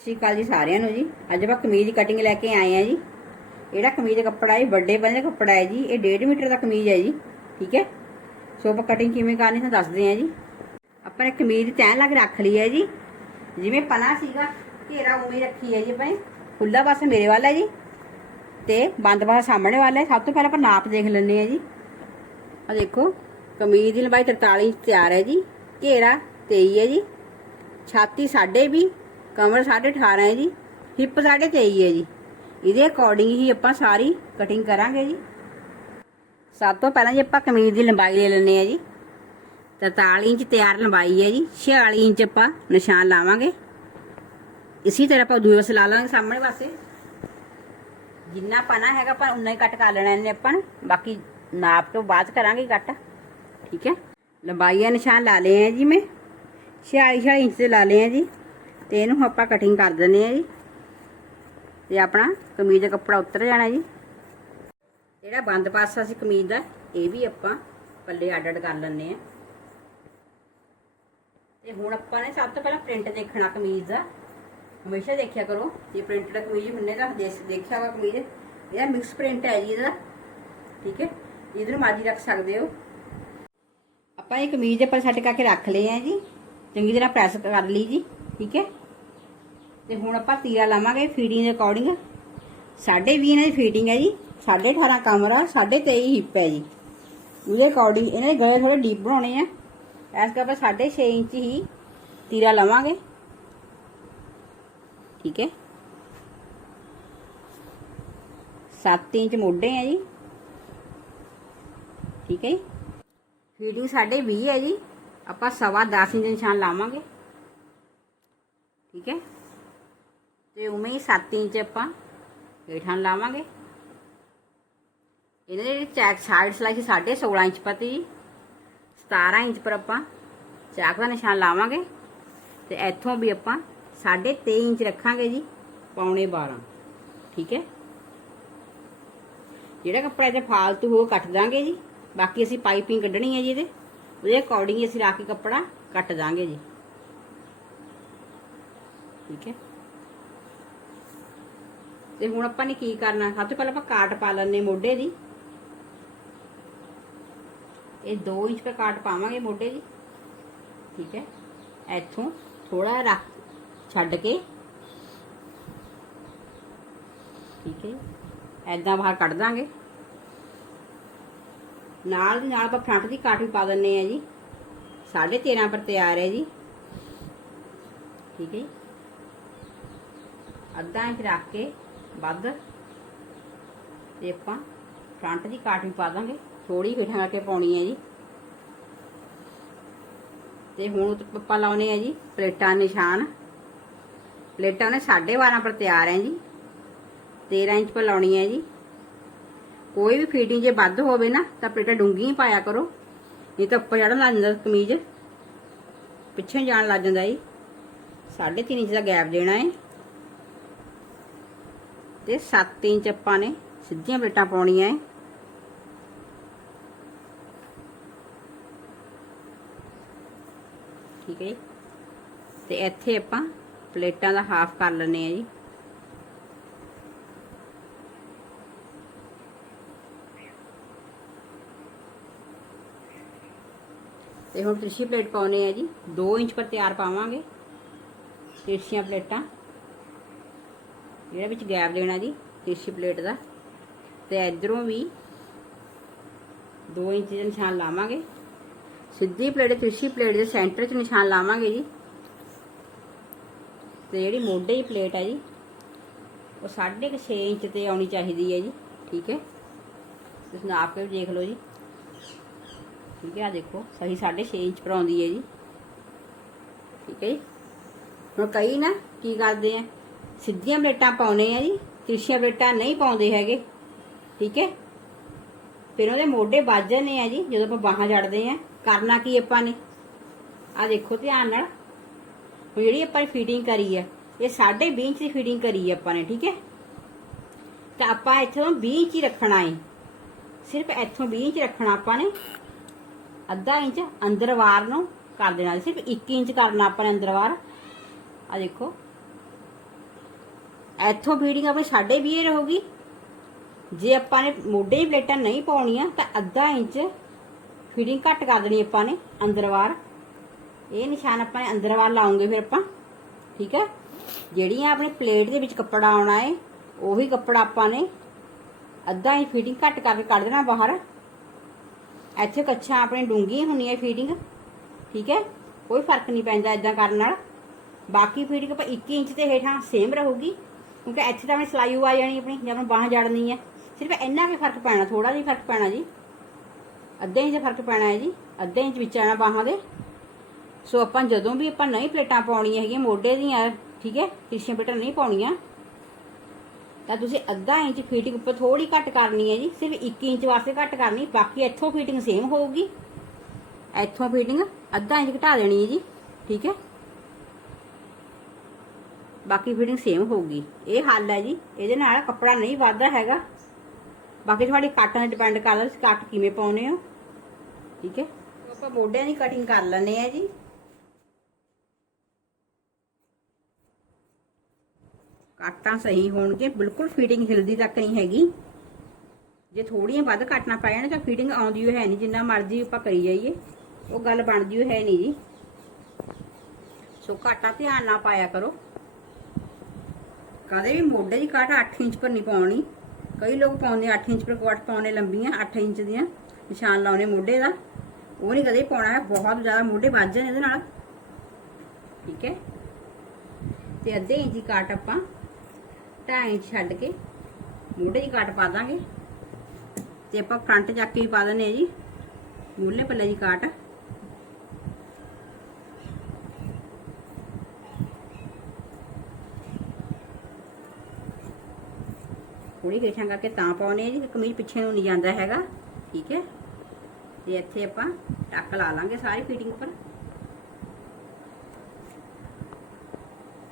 ਸਤਿ ਸ਼੍ਰੀ ਅਕਾਲ ਜੀ ਸਾਰਿਆਂ ਨੂੰ ਜੀ। ਅੱਜ ਆਪਾਂ ਕਮੀਜ਼ ਦੀ ਕਟਿੰਗ ਲੈ ਕੇ ਆਏ ਆ ਜੀ। ਜਿਹੜਾ ਕਮੀਜ਼ ਕੱਪੜਾ ਹੈ ਵੱਡੇ ਬੰਦੇ ਦਾ ਕੱਪੜਾ ਹੈ ਜੀ। ਇਹ 1.5 ਮੀਟਰ ਦਾ ਕਮੀਜ਼ ਹੈ ਜੀ। ਠੀਕ ਹੈ? ਸੋ ਆਪਾਂ ਕਟਿੰਗ ਕਿਵੇਂ ਕਰਨੀ ਤੁਹਾਨੂੰ ਦੱਸਦੇ ਆ ਜੀ। ਆਪਾਂ ਨੇ ਕਮੀਜ਼ ਤੈਅ ਤੈਨ ਲਾ ਕੇ ਰੱਖ ਲਈ ਹੈ ਜੀ। ਜਿਵੇਂ ਪਨਾ ਸੀਗਾ, ਘੇਰਾ ਉਵੇਂ ਰੱਖੀ ਹੈ ਜੀ ਆਪਾਂ ਖੁੱਲਾ ਪਾਸਾ ਮੇਰੇ ਵੱਲ ਹੈ ਜੀ। ਤੇ ਬੰਦ ਪਾਸਾ ਸਾਹਮਣੇ ਵੱਲ ਹੈ। ਸਭ ਤੋਂ ਪਹਿਲਾਂ ਆਪਾਂ ਨਾਪ ਦੇਖ ਲੈਂਦੇ ਆ ਜੀ। ਆ ਦੇਖੋ, ਕਮੀਜ਼ ਦੀ ਲੰਬਾਈ 43 ਇੰਚ ਤਿਆਰ ਹੈ ਜੀ। ਘੇਰਾ 23 ਹੈ ਜੀ। ਛਾਤੀ ਸਾਢੇ ਵੀ ਕਮਰ 18.5 ਹੈ ਜੀ, ਹਿੱਪ 23 ਹੈ ਜੀ। ਇਹਦੇ ਅਕੋਰਡਿੰਗ ਹੀ ਆਪਾਂ ਸਾਰੀ ਕਟਿੰਗ ਕਰਾਂਗੇ ਜੀ। ਸਭ ਤੋਂ ਪਹਿਲਾਂ ਜੀ ਆਪਾਂ ਕਮੀਜ਼ ਦੀ ਲੰਬਾਈ ਲੈ ਲੈਂਦੇ ਆ ਜੀ। 43 ਇੰਚ ਤਿਆਰ ਲੰਬਾਈ ਹੈ ਜੀ 46 ਇੰਚ ਆਪਾਂ ਨਿਸ਼ਾਨ ਲਾਵਾਂਗੇ। ਇਸੇ ਤਰ੍ਹਾਂ ਆਪਾਂ ਦੂਜੇ ਪਾਸੇ ਲਾ ਲਾਂਗੇ ਸਾਹਮਣੇ ਪਾਸੇ। ਜਿੰਨਾ ਪਨਾ ਹੈਗਾ ਆਪਾਂ ਉਨਾ ਹੀ ਕੱਟ ਕਰ ਲੈਣਾ ਇਹਨੇ ਆਪਾਂ ਨੇ। ਬਾਕੀ ਨਾਪ ਤੋਂ ਬਾਅਦ ਕਰਾਂਗੇ ਕੱਟ ਠੀਕ ਹੈ? ਲੰਬਾਈ ਦਾ ਨਿਸ਼ਾਨ ਲਾ ਲਏ ਆ ਜੀ ਮੈਂ। 46 46 ਇੰਚ ਤੇ ਲਾ ਲਏ ਆ ਜੀ। ਤੇ ਇਹਨੂੰ ਆਪਾਂ ਕਟਿੰਗ ਕਰ ਦਿੰਦੇ ਆ ਜੀ। ਤੇ ਆਪਣਾ ਕਮੀਜ਼ ਦਾ ਕੱਪੜਾ ਉਤਰ ਜਾਣਾ ਜੀ। ਜਿਹੜਾ ਬੰਦ ਪਾਸਾ ਸੀ ਕਮੀਜ਼ ਦਾ, ਇਹ ਵੀ ਆਪਾਂ ਪੱਲੇ ਅੱਡ ਅੱਡ ਕਰ ਲੈਂਦੇ ਆ ਤੇ ਹੁਣ ਆਪਾਂ ਨੇ ਸਭ ਤੋਂ ਪਹਿਲਾਂ ਪ੍ਰਿੰਟ ਦੇਖਣਾ ਕਮੀਜ਼ ਦਾ। ਹਮੇਸ਼ਾ ਦੇਖਿਆ ਕਰੋ, ਜੇ ਪ੍ਰਿੰਟਡ ਕਮੀਜ਼ ਹੁੰਨੇ ਤਾਂ ਦੇਖਿਆ ਹੋਗਾ ਕਮੀਜ਼। ਇਹਦਾ ਮਿਕਸ ਪ੍ਰਿੰਟ ਹੈ ਜੀ ਇਹਦਾ। ਠੀਕ ਹੈ? ਇਹਨੂੰ ਮਾਜੀ ਰੱਖ ਸਕਦੇ ਹੋ। ਆਪਾਂ ਇਹ ਕਮੀਜ਼ ਦੇ ਉੱਪਰ ਸੈੱਟ ਕਰਕੇ ਰੱਖ ਲਏ ਆ ਜੀ। ਚੰਗੀ ਤਰ੍ਹਾਂ ਪ੍ਰੈਸ ਕਰ ਲਈ ਜੀ। ਠੀਕ ਹੈ? ਤੇ ਹੁਣ ਆਪਾਂ ਤੀਰਾ ਲਾਵਾਂਗੇ ਫੀਡਿੰਗ ਦੇ ਅਕੋਰਡਿੰਗ 20.5 ਇਹਨਾਂ ਦੀ ਫੀਟਿੰਗ ਹੈ ਜੀ 18.5 ਕਮਰਾ 23.5 ਹਿੱਪ ਹੈ ਜੀ। ਉਹਦੇ ਅਕੋਰਡਿੰਗ ਇਹਨਾਂ ਦੇ ਗਲੇ ਥੋੜੇ ਡੀਪ ਬਣਾਉਣੇ ਆ। ਐਸ ਕਰਕੇ ਆਪਾਂ 6.5 ਇੰਚ ਹੀ ਤੀਰਾ ਲਵਾਂਗੇ। ਠੀਕ ਹੈ। 7 ਇੰਚ ਮੋਢੇ ਆ ਜੀ। ਠੀਕ ਹੈ ਜੀ। ਫੀਡਿੰਗ ਸਾਡੇ 20 ਹੈ ਜੀ। ਆਪਾਂ ਸਵਾ 10 ਇੰਚ ਨਿਸ਼ਾਨ ਲਾਵਾਂਗੇ। ਠੀਕ ਹੈ। ਤੇ ਉਵੇਂ ਹੀ 7 ਇੰਚ ਆਪਾਂ ਹੇਠਾਂ ਲਾਵਾਂਗੇ। ਇਹਦੇ ਦੇ ਚੈਕ ਸਾਈਡ ਸਲਾਈ ਸੀ 16.5 ਇੰਚ ਪਤੀ ਜੀ 17 ਇੰਚ ਪਰ ਆਪਾਂ ਚਾਕ ਦਾ ਨਿਸ਼ਾਨ ਲਾਵਾਂਗੇ ਤੇ ਇੱਥੋਂ ਵੀ ਆਪਾਂ 23 ਇੰਚ ਰੱਖਾਂਗੇ ਜੀ ਪੌਣੇ 12 ਠੀਕ ਹੈ? ਜਿਹੜਾ ਕੱਪੜਾ ਇਹਦੇ ਫਾਲਤੂ ਹੋ ਕੱਟ ਦਾਂਗੇ ਜੀ, ਬਾਕੀ ਅਸੀਂ ਪਾਈਪਿੰਗ ਕੱਢਣੀ ਹੈ ਜੀ ਇਹਦੇ, ਉਹਦੇ ਅਕੋਰਡਿੰਗ ਅਸੀਂ ਰੱਖ ਕੇ ਕੱਪੜਾ ਕੱਟ ਦਾਂਗੇ ਜੀ। ਠੀਕ ਹੈ? ਤੇ ਹੁਣ ਆਪਾਂ ਨੇ ਕੀ ਕਰਨਾ? ਸਭ ਤੋਂ ਪਹਿਲਾਂ ਆਪਾਂ ਕਾਟ ਪਾ ਲੈਣੇ ਮੋਢੇ ਦੀ। ਇਹ 2 ਇੰਚ ਦਾ ਕਾਟ ਪਾਵਾਂਗੇ ਮੋਢੇ ਦੀ। ਠੀਕ ਹੈ? ਇੱਥੋਂ ਥੋੜਾ ਰੱਖ, ਛੱਡ ਕੇ। ਠੀਕ ਹੈ? ਐਦਾਂ ਬਾਹਰ ਕੱਢ ਦਾਂਗੇ। ਨਾਲ ਦੀ ਨਾਲ ਆਪਾਂ ਫਰੰਟ ਦੀ ਕਾਟ ਵੀ ਪਾ ਦਿੰਨੇ ਆ ਜੀ। 13.5 ਪਰ ਤਿਆਰ ਹੈ ਜੀ। ਠੀਕ ਹੈ? ਅੱਧਾ ਇੰਚ ਰੱਖ ਕੇ ਵੱਧ। ਤੇ ਆਪਾਂ ਫਰੰਟ ਦੀ ਕਾਟ ਵੀ ਪਾ ਦਾਂਗੇ। ਥੋੜੀ ਹੇਠਾਂ ਕਰਕੇ ਪਾਉਣੀ ਹੈ ਜੀ। ਤੇ ਹੁਣ ਆਪਾਂ ਲਾਉਨੇ ਆ ਜੀ ਪਲੇਟਾਂ ਨਿਸ਼ਾਨ। ਪਲੇਟਾਂ ਨੇ 12.5 ਪਰ ਤਿਆਰ ਹੈ ਜੀ। 13 ਇੰਚ ਪਰ ਲਾਉਣੀ ਹੈ ਜੀ। ਕੋਈ ਵੀ ਫੀਟਿੰਗ ਜੇ ਵੱਧ ਹੋਵੇ ਨਾ, ਤਾਂ ਪਲੇਟਾਂ ਡੂੰਗੀ ਪਾਇਆ ਕਰੋ। ਨਹੀਂ ਤਾਂ ਉੱਪਰ ਚੜਨ ਲੱਗ ਜਾਂਦਾ ਕਮੀਜ਼। ਪਿੱਛੇ ਜਾਣ ਲੱਗ ਜਾਂਦਾ ਜੀ। 3.5 ਇੰਚ ਦਾ ਗੈਪ ਦੇਣਾ ਹੈ। ਤੇ 7 ਇੰਚ ਆਪਾਂ ਨੇ ਸਿੱਧੀਆਂ ਪਲੇਟਾਂ ਪਾਉਣੀਆਂ ਹੈ ਠੀਕ ਹੈ ਜੀ। ਤੇ ਇੱਥੇ ਆਪਾਂ ਪਲੇਟਾਂ ਦਾ ਹਾਫ ਕਰ ਲੈਣੇ ਆ ਜੀ। ਤੇ ਹੁਣ ਤਿਰਛੀ ਪਲੇਟ ਪਾਉਨੇ ਆ ਜੀ। 2 ਇੰਚ ਪਰ ਤਿਆਰ ਪਾਵਾਂਗੇ। ਤਿਰਛੀਆਂ ਪਲੇਟਾਂ। ਜਿਹੜਾ ਵਿੱਚ ਗੈਪ ਦੇਣਾ ਜੀ ਤਿਰਛੀ ਪਲੇਟ ਦਾ। ਤੇ ਇਧਰੋਂ ਵੀ 2 ਇੰਚ ਦਾ ਨਿਸ਼ਾਨ ਲਾਵਾਂਗੇ। ਸਿੱਧੀ ਪਲੇਟ ਤਿਰਛੀ ਪਲੇਟ ਦੇ ਸੈਂਟਰ 'ਚ ਨਿਸ਼ਾਨ ਲਾਵਾਂਗੇ ਜੀ। ਤੇ ਜਿਹੜੀ ਮੋਢੇ ਦੀ ਪਲੇਟ ਹੈ ਜੀ, ਉਹ 6.5 ਇੰਚ ਤੇ ਆਉਣੀ ਚਾਹੀਦੀ ਹੈ ਜੀ, ਠੀਕ ਹੈ? ਤੁਸੀਂ ਆਪ ਕੇ ਵੀ ਦੇਖ ਲਓ ਜੀ। ਠੀਕ ਹੈ ਆ ਦੇਖੋ, ਸਹੀ 6.5 ਇੰਚ ਪਰ ਆਉਂਦੀ ਹੈ ਜੀ। ਠੀਕ ਹੈ ਜੀ? ਹੁਣ ਕਈ ਨਾ, ਕੀ ਕਰਦੇ ਆ? ਸਿੱਧੀਆਂ ਪਲੇਟਾਂ ਪਾਉਣੇ ਆ ਜੀ ਤਿਰਛੀਆਂ ਪਲੇਟਾਂ ਨਹੀਂ ਪਾਉਂਦੇ ਹੈਗੇ, ਠੀਕ ਹੈ? ਫਿਰ ਉਹਦੇ ਮੋਢੇ ਵੱਜ ਆ ਜੀ, ਜਦੋਂ ਆਪਾਂ ਬਾਹਾਂ ਜੜਦੇ ਆ, ਕਰਨਾ ਕੀ ਆਪਾਂ ਨੇ? ਆ ਦੇਖੋ ਧਿਆਨ ਨਾਲ। ਹੁਣ ਜਿਹੜੀ ਆਪਾਂ ਫਿਟਿੰਗ ਕਰੀ ਆ, ਇਹ 20.5 ਇੰਚ ਦੀ ਫਿਟਿੰਗ ਕਰੀ ਆ ਆਪਾਂ ਨੇ, ਠੀਕ ਹੈ? ਤਾਂ ਆਪਾਂ ਇੱਥੋਂ 20 ਇੰਚ ਹੀ ਰੱਖਣਾ ਹੈ ਸਿਰਫ ਇੱਥੋਂ 20 ਇੰਚ ਰੱਖਣਾ ਆਪਾਂ ਨੇ। ਅੱਧਾ ਇੰਚ ਅੰਦਰ ਵਾਰ ਨੂੰ ਕਰ ਦੇਣਾ, ਸਿਰਫ 1 ਇੰਚ ਕਰਨਾ ਆਪਾਂ ਨੇ ਅੰਦਰ ਵਾਰ। ਆ ਦੇਖੋ। ਇੱਥੋਂ ਫੀਡਿੰਗ ਆਪਣੀ 20.5 ਰਹੂਗੀ ਜੇ ਆਪਾਂ ਨੇ ਮੋਢੇ ਦੀ ਪਲੇਟਾਂ ਨਹੀਂ ਪਾਉਣੀਆਂ, ਤਾਂ ਅੱਧਾ ਇੰਚ ਫੀਡਿੰਗ ਘੱਟ ਕਰ ਦੇਣੀ ਆਪਾਂ ਨੇ ਅੰਦਰਵਾਰ ਇਹ ਨਿਸ਼ਾਨ ਆਪਾਂ ਨੇ ਅੰਦਰਵਾਰ ਲਾਉਂਗੇ ਫਿਰ ਆਪਾਂ, ਠੀਕ ਹੈ? ਜਿਹੜੀਆਂ ਆਪਣੇ ਪਲੇਟ ਦੇ ਵਿੱਚ ਕੱਪੜਾ ਆਉਣਾ ਹੈ ਉਹੀ ਕੱਪੜਾ ਆਪਾਂ ਨੇ ਅੱਧਾ ਇੰਚ ਫੀਡਿੰਗ ਘੱਟ ਕਰਕੇ ਕੱਢ ਦੇਣਾ ਬਾਹਰ। ਇੱਥੇ ਕੱਛਾ ਆਪਣੇ ਡੂੰਗੀ ਹੁੰਦੀ ਹੈ ਫੀਡਿੰਗ ਠੀਕ ਹੈ? ਕੋਈ ਫ਼ਰਕ ਨਹੀਂ ਪੈਂਦਾ ਇਦਾਂ ਕਰਨ ਨਾਲ। ਬਾਕੀ ਫੀਡਿੰਗ ਆਪਾਂ 1 ਇੰਚ ਤੇ ਹੇਠਾਂ ਸੇਮ ਰਹੂਗੀ। ਕਿਉਂਕਿ ਇੱਥੇ ਤਾਂ ਆਪਣੀ ਸਲਾਈ ਆ ਜਾਣੀ ਆਪਣੀ, ਜਾਂ ਆਪਾਂ ਬਾਹ ਜੜਨੀ ਹੈ ਸਿਰਫ ਇੰਨਾ ਵੀ ਫ਼ਰਕ ਪੈਣਾ ਥੋੜਾ ਜਿਹਾ ਫ਼ਰਕ ਪੈਣਾ ਜੀ। ਅੱਧੇ ਇੰਚ ਫ਼ਰਕ ਪੈਣਾ ਹੈ ਜੀ, ਅੱਧੇ ਇੰਚ ਵਿੱਚ ਆਣਾ ਬਾਹਾਂ ਦੇ। ਸੋ ਆਪਾਂ ਜਦੋਂ ਵੀ ਆਪਾਂ ਨਹੀਂ ਪਲੇਟਾਂ ਪਾਉਣੀਆਂ ਹੈਗੀਆਂ, ਮੋਢੇ ਦੀਆਂ, ਠੀਕ ਹੈ ਤਿਰਛੀਆਂ ਪਲੇਟਾਂ ਨਹੀਂ ਪਾਉਣੀਆਂ, ਤਾਂ ਤੁਸੀਂ ਅੱਧਾ ਇੰਚ ਫੀਟਿੰਗ ਉੱਪਰ ਥੋੜੀ ਘੱਟ ਕਰਨੀ ਹੈ ਜੀ, ਸਿਰਫ 1 ਇੰਚ ਵਾਸਤੇ ਘੱਟ ਕਰਨੀ, ਬਾਕੀ ਇੱਥੋਂ ਫੀਟਿੰਗ ਸੇਮ ਹੋਊਗੀ। ਇੱਥੋਂ ਫੀਟਿੰਗ ਅੱਧਾ ਇੰਚ ਘਟਾ ਦੇਣੀ ਹੈ ਜੀ, ਠੀਕ ਹੈ। ਬਾਕੀ ਫਿਟਿੰਗ ਸੇਮ ਹੋਊਗੀ। ਇਹ ਹੱਲ ਹੈ ਜੀ। ਇਹਦੇ ਨਾਲ ਕੱਪੜਾ ਨਹੀਂ ਵੱਧਦਾ ਹੈਗਾ। ਬਾਕੀ ਤੁਹਾਡੀ ਕੱਟ ਤੇ ਡਿਪੈਂਡ ਕਰਦਾ ਤੁਸੀਂ ਕੱਟ ਕਿਵੇਂ ਪਾਉਨੇ ਹੋ। ਠੀਕ ਹੈ। ਆਪਾਂ ਮੋਢਿਆਂ ਦੀ ਕਟਿੰਗ ਕਰ ਲੈਣੇ ਆ ਜੀ। ਕੱਟਾਂ ਸਹੀ ਹੋਣਗੇ। ਬਿਲਕੁਲ ਫਿਟਿੰਗ ਹਿਲਦੀ ਤੱਕ ਨਹੀਂ ਹੈਗੀ। ਜੇ ਥੋੜੀਆਂ ਵੱਧ ਕੱਟਣਾ ਪੈ ਜਾਣ ਤਾਂ ਫਿਟਿੰਗ ਆਉਂਦੀ ਹੋ ਹੈ ਨਹੀਂ। ਜਿੰਨਾ ਮਰਜ਼ੀ ਆਪਾਂ ਕਰੀ ਜਾਈਏ। ਉਹ ਗੱਲ ਬਣਦੀ ਹੋ ਹੈ ਨਹੀਂ ਜੀ। ਸੋ ਘਾਟਾ ਧਿਆਨ ਨਾਲ ਪਾਇਆ ਕਰੋ। ਕਦੇ ਵੀ ਮੋਢੇ ਦੀ ਕਾਟ 8 ਇੰਚ ਪਰ ਨਹੀਂ ਪਾਉਣੀ। ਕਈ ਲੋਕ ਪਾਉਂਦੇ 8 ਇੰਚ ਪਰ ਕੋਟ ਪਾਉਣੇ ਲੰਬੀਆਂ 8 ਇੰਚ ਦੀਆਂ। ਨਿਸ਼ਾਨ ਲਾਉਣੇ ਮੋਢੇ ਦਾ। ਉਹ ਨਹੀਂ ਕਦੇ ਪਾਉਣਾ ਹੈ, ਬਹੁਤ ਜ਼ਿਆਦਾ ਮੋਢੇ ਵੱਜ ਜਾਣ ਇਹਦੇ ਨਾਲ। ਠੀਕ ਹੈ? ਤੇ ਅੱਧੇ ਇੰਚ ਦੀ ਕਾਟ ਆਪਾਂ 2.5 ਇੰਚ ਛੱਡ ਕੇ ਮੋਢੇ ਦੀ ਕਾਟ ਪਾ ਦਾਂਗੇ। ਤੇ ਆਪਾਂ ਫਰੰਟ ਚੱਕ ਕੇ ਵੀ ਪਾ ਦਿੰਦੇ ਆ ਜੀ। ਮੂਲੇ ਪੱਲੇ ਦੀ ਕਾਟ ਥੋੜੀ ਗੇਠਾਂ ਕਰਕੇ ਤਾਂ ਪਾਉਨੇ ਆ ਜੀ ਕਮੀਜ਼ ਪਿੱਛੇ ਨੂੰ ਨਹੀਂ ਜਾਂਦਾ ਹੈਗਾ। ਠੀਕ ਹੈ। ਤੇ ਇੱਥੇ ਆਪਾਂ ਟੱਕ ਲਾ ਲਾਂਗੇ ਸਾਰੀ ਫਿਟਿੰਗ ਉੱਪਰ।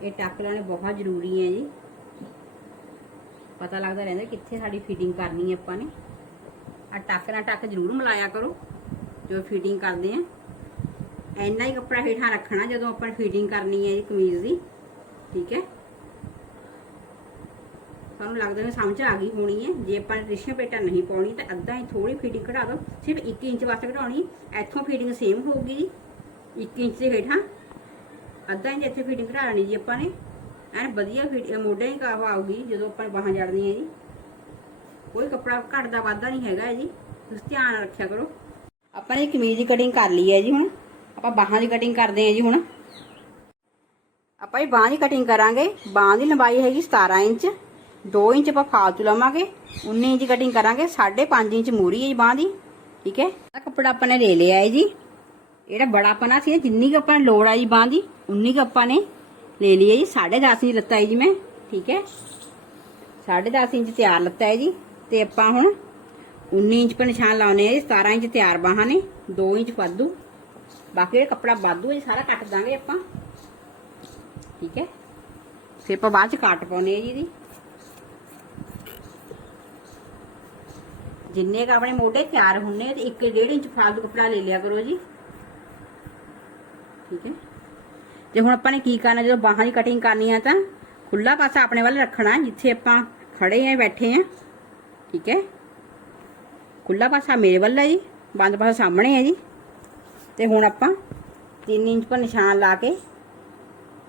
ਇਹ ਟੱਕ ਲਾਉਣੇ ਬਹੁਤ ਜ਼ਰੂਰੀ ਹੈ ਜੀ। ਪਤਾ ਲੱਗਦਾ ਰਹਿੰਦਾ ਕਿੱਥੇ ਸਾਡੀ ਫਿਟਿੰਗ ਕਰਨੀ ਹੈ ਆਪਾਂ ਨੇ। ਆ ਟੱਕ ਨਾਲ ਟੱਕ ਜ਼ਰੂਰ ਮਿਲਾਇਆ ਕਰੋ, ਜੋ ਫਿਟਿੰਗ ਕਰਦੇ ਆ। ਇੰਨਾ ਹੀ ਕੱਪੜਾ ਹੇਠਾਂ ਰੱਖਣਾ ਜਦੋਂ ਆਪਾਂ ਫਿਟਿੰਗ ਕਰਨੀ ਹੈ ਜੀ ਕਮੀਜ਼ ਦੀ। ਠੀਕ ਹੈ। ਤੁਹਾਨੂੰ ਲੱਗਦਾ ਹੈ ਸਮਝ ਆ ਗਈ ਹੋਣੀ ਹੈ। ਜੇ ਆਪਾਂ ਰਿਸ਼ੀਆਂ ਪੇਟਾਂ ਨਹੀਂ ਪਾਉਣੀ, ਤਾਂ ਅੱਧਾ ਹੀ ਥੋੜੀ ਫਿਟਿੰਗ ਕਢਾ ਦਿਓ। ਸਿਰਫ 1 ਇੰਚ ਵਾਸਤੇ ਕਢਾਉਣੀ। ਇੱਥੋਂ ਫਿਟਿੰਗ ਸੇਮ ਹੋਊਗੀ ਜੀ। 1 ਇੰਚ ਦੇ ਹੇਠਾਂ। ਅੱਧਾ ਇੰਚ ਇੱਥੇ ਫਿਟਿੰਗ ਕਢਾ ਲੈਣੀ ਜੀ ਆਪਾਂ ਨੇ। ਐਨ ਵਧੀਆ ਫਿਟ ਮੋਢੇ ਹੀ ਕਾਹ ਆਊਗੀ ਜਦੋਂ ਆਪਾਂ ਬਾਹਾਂ ਜੜਨੀਆਂ ਜੀ। ਕੋਈ ਕੱਪੜਾ ਘਟਦਾ ਵਾਧਾ ਨਹੀਂ ਹੈਗਾ ਜੀ। ਤੁਸੀਂ ਧਿਆਨ ਰੱਖਿਆ ਕਰੋ। ਆਪਾਂ ਨੇ ਕਮੀਜ਼ ਦੀ ਕਟਿੰਗ ਕਰ ਲਈ ਹੈ ਜੀ ਹੁਣ। ਆਪਾਂ ਬਾਹਾਂ ਦੀ ਕਟਿੰਗ ਕਰਦੇ ਹਾਂ ਜੀ ਹੁਣ। ਆਪਾਂ ਇਹ ਬਾਹਾਂ ਦੀ ਕਟਿੰਗ ਕਰਾਂਗੇ। ਬਾਹਾਂ ਦੀ ਲੰਬਾਈ ਹੈਗੀ 17 ਇੰਚ। 2 ਇੰਚ ਆਪਾਂ ਫਾਲਤੂ ਲਵਾਂਗੇ 19 ਇੰਚ ਕਟਿੰਗ ਕਰਾਂਗੇ 5.5 ਇੰਚ ਮੂਰੀ ਹੈ ਜੀ ਬਾਹਾਂ ਦੀ ਠੀਕ ਹੈ? ਇਹ ਕੱਪੜਾ ਆਪਾਂ ਨੇ ਲੈ ਲਿਆ ਹੈ ਜੀ। ਇਹਦਾ ਬੜਾ ਪਨਾ ਸੀ ਜਿੰਨੀ ਕੁ ਆਪਾਂ ਲੋੜ ਆ ਜੀ ਬਾਹਾਂ ਦੀ ਉਨੀ ਕੁ ਆਪਾਂ ਨੇ ਲੈ ਲਈ ਹੈ ਜੀ। 10.5 ਇੰਚ ਲੱਤਾ ਹੈ ਜੀ ਮੈਂ ਠੀਕ ਹੈ? 10.5 ਇੰਚ ਤਿਆਰ ਲੱਤਾ ਹੈ ਜੀ। ਤੇ ਆਪਾਂ ਹੁਣ 19 ਇੰਚ ਪਰ ਨਿਸ਼ਾਨ ਲਾਉਨੇ ਆ ਜੀ 17 ਇੰਚ ਤਿਆਰ ਬਾਹਾਂ ਨੇ 2 ਇੰਚ ਵਾਧੂ। ਬਾਕੀ ਜਿਹੜਾ ਕੱਪੜਾ ਵਾਧੂ ਹੈ ਜੀ, ਸਾਰਾ ਕੱਟ ਦਾਂਗੇ ਆਪਾਂ ਠੀਕ ਹੈ? ਫਿਰ ਆਪਾਂ ਬਾਅਦ ਚ ਕੱਟ ਪਾਉਨੇ ਆ ਜੀ ਇਹਦੀ। ਜਿੰਨੇ ਕ ਆਪਣੇ ਮੋਢੇ ਤਿਆਰ ਹੁੰਨੇ ਤੇ 1.5 ਇੰਚ ਫਾਲਤੂ ਕੱਪੜਾ ਲੈ ਲਿਆ ਕਰੋ ਜੀ। ਠੀਕ ਹੈ। ਤੇ ਹੁਣ ਆਪਾਂ ਨੇ ਕੀ ਕਰਨਾ, ਜਦੋਂ ਬਾਹਾਂ ਦੀ ਕਟਿੰਗ ਕਰਨੀ ਆ ਤਾਂ ਖੁੱਲਾ ਪਾਸਾ ਆਪਣੇ ਵੱਲ ਰੱਖਣਾ, ਜਿੱਥੇ ਆਪਾਂ ਖੜੇ ਆਂ, ਬੈਠੇ ਆਂ। ਠੀਕ ਹੈ। ਖੁੱਲਾ ਪਾਸਾ ਮੇਰੇ ਵੱਲ ਹੈ ਜੀ, ਬੰਦ ਪਾਸਾ ਸਾਹਮਣੇ ਹੈ ਜੀ। ਤੇ ਹੁਣ ਆਪਾਂ 3 ਇੰਚ ਪਰ ਨਿਸ਼ਾਨ ਲਾ ਕੇ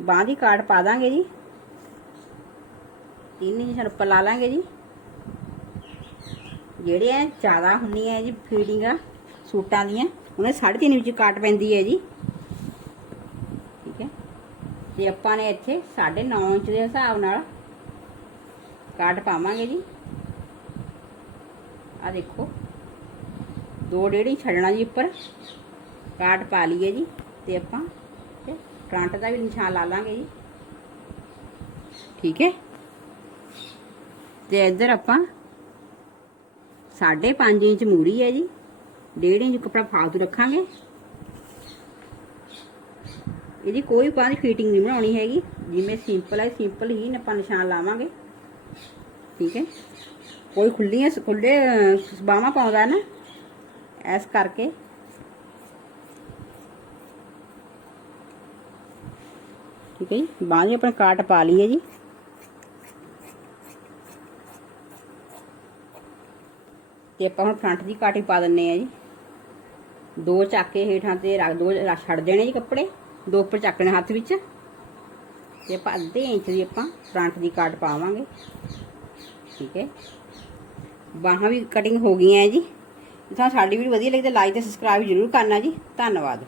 ਬਾਹਾਂ ਦੀ ਕਾਟ ਪਾ ਦਾਂਗੇ ਜੀ। 3 ਇੰਚ ਉੱਪਰ ਲਾ ਲਾਂਗੇ ਜੀ। ਜਿਹੜੇ ਆ ਜ਼ਿਆਦਾ ਹੁੰਦੀਆਂ ਹੈ ਜੀ ਫੀਡਿੰਗ, ਸੂਟਾਂ ਦੀਆਂ, ਉਹਨੇ 3.5 ਇੰਚ ਕਾਟ ਪੈਂਦੀ ਹੈ ਜੀ। ਠੀਕ ਹੈ ਤੇ ਆਪਾਂ ਨੇ ਇੱਥੇ 9.5 ਇੰਚ ਦੇ ਹਿਸਾਬ ਨਾਲ ਕਾਟ ਪਾਵਾਂਗੇ ਜੀ। ਆ ਦੇਖੋ, ਦੋ ਡੇਢ ਛੱਡਣਾ ਜੀ ਉੱਪਰ। ਕਾਟ ਪਾ ਲਈਏ ਜੀ ਤੇ ਆਪਾਂ ਤੇ ਫਰੰਟ ਦਾ ਵੀ ਨਿਸ਼ਾਨ ਲਾ ਲਾਂਗੇ ਜੀ। ਠੀਕ ਹੈ ਤੇ ਇੱਧਰ ਆਪਾਂ 5.5 ਇੰਚ ਮੂਰੀ ਹੈ ਜੀ। 1.5 ਇੰਚ ਕੱਪੜਾ ਫਾਲਤੂ ਰੱਖਾਂਗੇ। ਇਹਦੀ ਕੋਈ ਬਾਹਰ ਫਿਟਿੰਗ ਨਹੀਂ ਬਣਾਉਣੀ ਹੈਗੀ। ਜਿਵੇਂ ਸਿੰਪਲ ਹੈ ਸਿੰਪਲ ਹੀ ਆਪਾਂ ਨਿਸ਼ਾਨ ਲਾਵਾਂਗੇ। ਠੀਕ ਹੈ। ਕੋਈ ਖੁੱਲੀਆਂ ਖੁੱਲੇ ਬਾਹਾਂ ਪਾਉਂਦਾ ਨਾ ਐਸ ਕਰਕੇ। ਠੀਕ ਹੈ ਜੀ। ਬਾਹਾਂ ਦੀ ਆਪਣੇ ਕਾਟ ਪਾ ਲਈਏ ਜੀ। ਤੇ ਆਪਾਂ ਹੁਣ ਫਰੰਟ ਦੀ ਕਾਟੀ ਪਾ ਦਿੰਨੇ ਆ ਜੀ। ਦੋ ਚੱਕ ਕੇ ਹੇਠਾਂ ਤੇ ਰੱਖ ਦੋ ਛੱਡ ਦੇਣੇ ਜੀ ਕੱਪੜੇ, ਦੋ ਉੱਪਰ ਚੱਕਣੇ ਹੱਥ ਵਿੱਚ। ਤੇ ਆਪਾਂ ਅੱਧੇ ਇੰਚ ਦੀ ਆਪਾਂ ਫਰੰਟ ਦੀ ਕਾਟ ਪਾਵਾਂਗੇ। ਠੀਕ ਹੈ। ਬਾਹਾਂ ਵੀ ਕਟਿੰਗ ਹੋ ਗਈਆਂ ਹੈ ਜੀ। ਜੇ ਤੁਹਾਨੂੰ ਸਾਡੀ ਵੀਡੀਓ ਵਧੀਆ ਲੱਗੀ ਤਾਂ ਲਾਈਕ ਤੇ ਸਬਸਕ੍ਰਾਈਬ ਜ਼ਰੂਰ ਕਰਨਾ ਜੀ। ਧੰਨਵਾਦ।